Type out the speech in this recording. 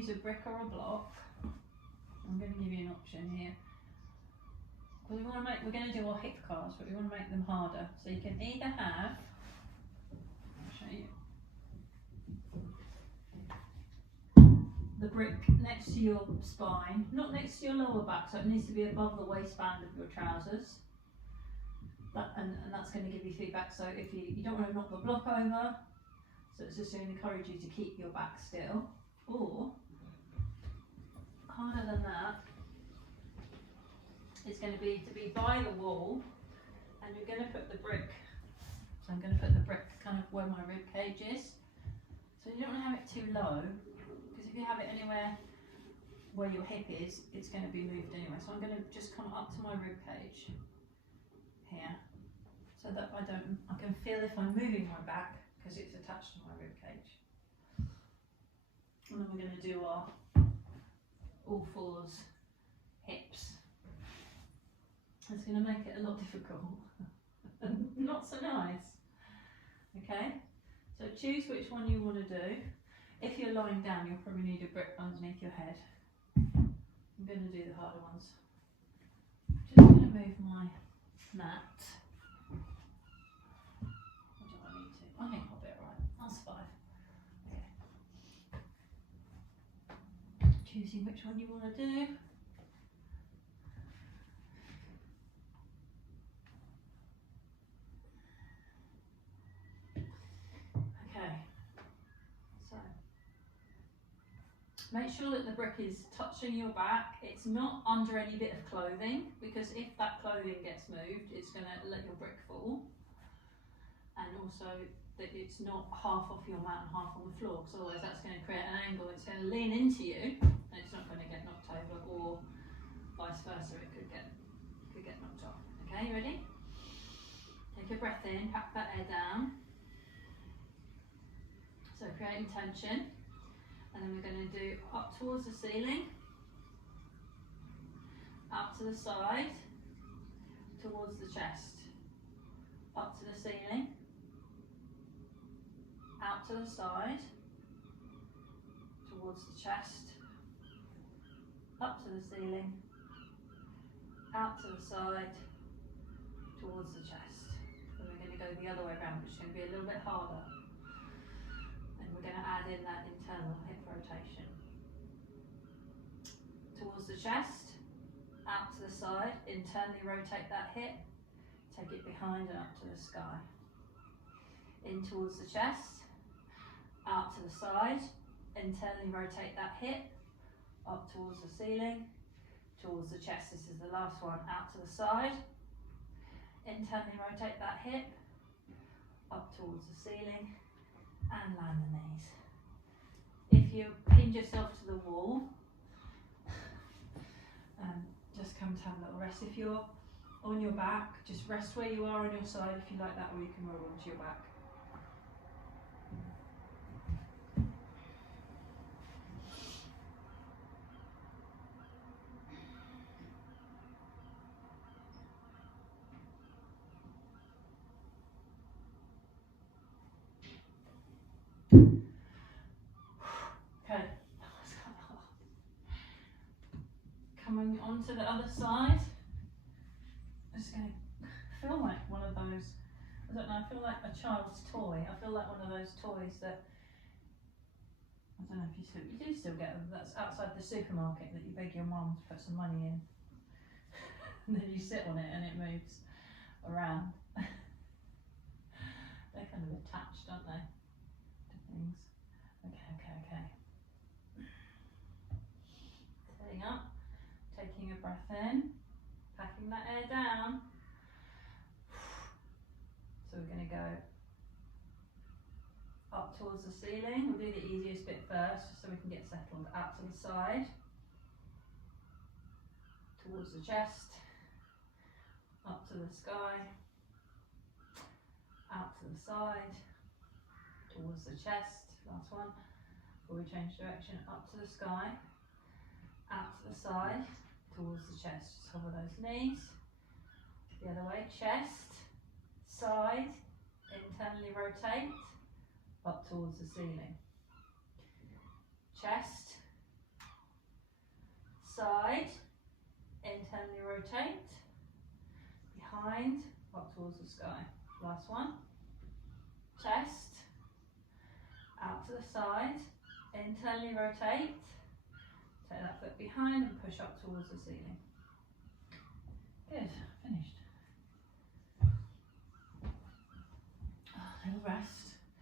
use a brick or a block, I'm going to give you an option here. Because we're going to do our hip cards, but we want to make them harder. So you can either have, I'll show you, the brick next to your spine, not next to your lower back, so it needs to be above the waistband of your trousers. And that's going to give you feedback. So if you don't want to knock the block over, so it's just going to encourage you to keep your back still. Or harder than that, it's going to be by the wall, and you're going to put the brick. So I'm going to put the brick kind of where my rib cage is. So you don't want to have it too low, because if you have it anywhere where your hip is, it's going to be moved anyway. So I'm going to just come up to my rib cage here, so that I can feel if I'm moving my back, because it's attached to my rib cage. And then we're going to do our all fours hips. It's going to make it a lot difficult and not so nice. Okay, so choose which one you want to do. If you're lying down, you'll probably need a brick underneath your head. I'm going to do the harder ones. Just going to move my mat. What do I need to? I think I'll be alright. That's fine. Okay. Choosing which one you want to do. Okay. So make sure that the brick is touching your back. It's not under any bit of clothing, because if that clothing gets moved, it's going to let your brick fall. And also that it's not half off your mat and half on the floor, because otherwise that's going to create an angle. It's going to lean into you, and it's not going to get knocked over, or vice versa. It could get knocked off. Okay, you ready? Take a breath in, pack that air down. So creating tension. And then we're going to do up towards the ceiling, up to the side, towards the chest, up to the ceiling, out to the side, towards the chest, up to the ceiling, out to the side, towards the chest. And we're going to go the other way around, which is going to be a little bit harder. And we're going to add in that internal hip rotation. Towards the chest, out to the side, internally rotate that hip, take it behind and up to the sky. In towards the chest, out to the side, internally rotate that hip, up towards the ceiling, towards the chest. This is the last one. Out to the side, internally rotate that hip, up towards the ceiling, and land the knees. If you pin yourself to the wall, just come to have a little rest. If you're on your back, just rest where you are on your side if you like that, or you can roll onto your back. Okay, coming on to the other side, I'm just going to feel like one of those, I don't know, I feel like a child's toy. I feel like one of those toys that, I don't know if you do still get them, that's outside the supermarket that you beg your mum to put some money in. And then you sit on it and it moves around. They're kind of attached, aren't they, to things. Okay. Sitting up, taking a breath in, packing that air down. So we're going to go up towards the ceiling. We'll do the easiest bit first, just so we can get settled. Out to the side, towards the chest, up to the sky, out to the side, towards the chest. Last one. Before we change direction, up to the sky, out to the side, towards the chest. Just hover those knees. The other way, chest, side, internally rotate, up towards the ceiling. Chest, towards the sky. Last one. Chest, out to the side, internally rotate, take that foot behind and push up towards the ceiling.